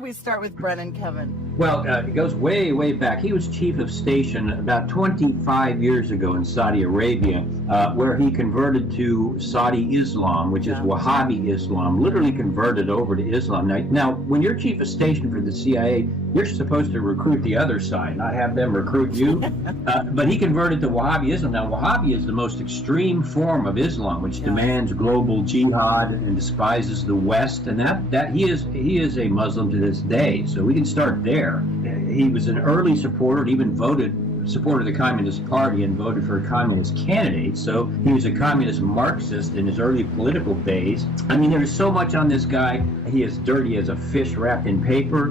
We start with Brennan, Kevin. Well, it goes way, way back. He was chief of station about 25 years ago in Saudi Arabia, where he converted to Saudi Islam, which is Wahhabi Islam, literally converted over to Islam. Now, when you're chief of station for the CIA, you're supposed to recruit the other side, not have them recruit you. But he converted to Wahhabi Islam. Now, Wahhabi is the most extreme form of Islam, which demands global jihad and despises the West. And that he is a Muslim to this day. So we can start there. He was an early supporter, and even supported the Communist Party and voted for a communist candidate. So he was a communist Marxist in his early political days. I mean, there's so much on this guy. He is dirty as a fish wrapped in paper.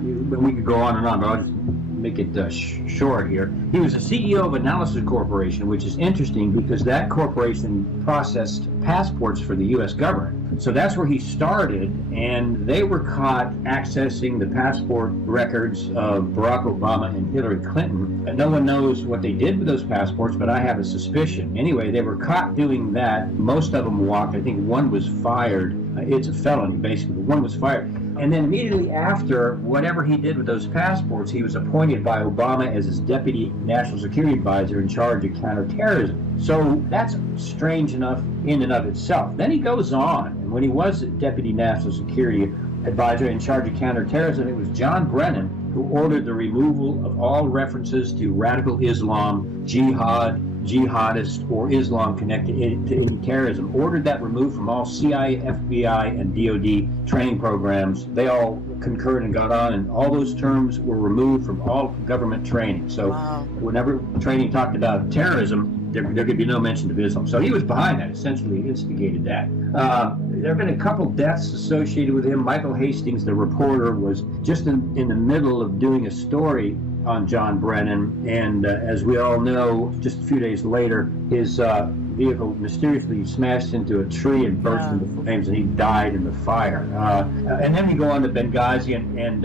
We could go on and on, but I'll just make it short here. He was the CEO of Analysis Corporation, which is interesting because that corporation processed passports for the U.S. government. So that's where he started, and they were caught accessing the passport records of Barack Obama and Hillary Clinton. And no one knows what they did with those passports, but I have a suspicion. Anyway, they were caught doing that. Most of them walked. I think one was fired. It's a felony, basically, but one was fired. And then immediately after, whatever he did with those passports, he was appointed by Obama as his deputy national security advisor in charge of counterterrorism. So that's strange enough in and of itself. Then he goes on, and when he was deputy national security advisor in charge of counterterrorism, it was John Brennan who ordered the removal of all references to radical Islam, jihad, jihadist, or Islam connected to terrorism, ordered that removed from all CIA, FBI, and DOD training programs. They all concurred and got on, and all those terms were removed from all government training. So whenever training talked about terrorism, there could be no mention of Islam. So he was behind that, essentially instigated that. There have been a couple deaths associated with him. Michael Hastings, the reporter, was just in the middle of doing a story on John Brennan, and as we all know, just a few days later, his vehicle mysteriously smashed into a tree and burst into flames, and he died in the fire. And then we go on to Benghazi, and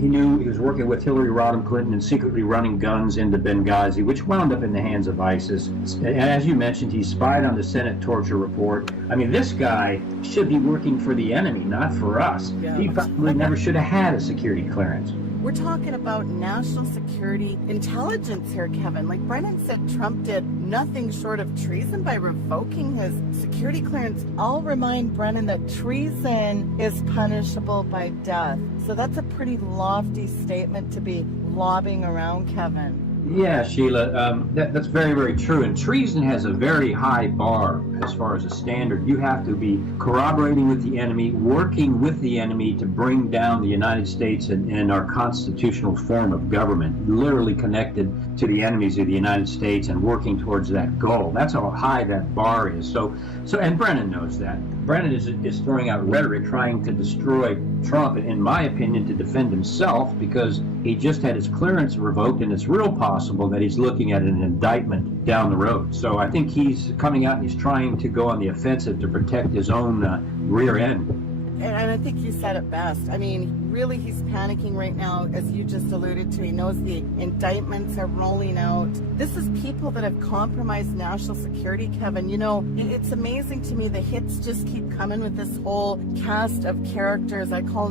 he knew he was working with Hillary Rodham Clinton and secretly running guns into Benghazi, which wound up in the hands of ISIS. And as you mentioned, he spied on the Senate torture report. I mean, this guy should be working for the enemy, not for us. He probably never should have had a security clearance. We're talking about national security intelligence here, Kevin. Like Brennan said, Trump did nothing short of treason by revoking his security clearance. I'll remind Brennan that treason is punishable by death. So that's a pretty lofty statement to be lobbing around, Kevin. Yeah, Sheila, that's very, very true. And treason has a very high bar as far as a standard. You have to be corroborating with the enemy, working with the enemy to bring down the United States and our constitutional form of government, literally connected to the enemies of the United States and working towards that goal. That's how high that bar is. So, and Brennan knows that. Brennan is throwing out rhetoric trying to destroy Trump, in my opinion, to defend himself, because he just had his clearance revoked, and it's real possible that he's looking at an indictment down the road. So I think he's coming out and he's trying to go on the offensive to protect his own rear end. And I think you said it best. I mean, really, he's panicking right now, as you just alluded to. He knows the indictments are rolling out. This is people that have compromised national security, Kevin. You know, it's amazing to me. The hits just keep coming with this whole cast of characters. I call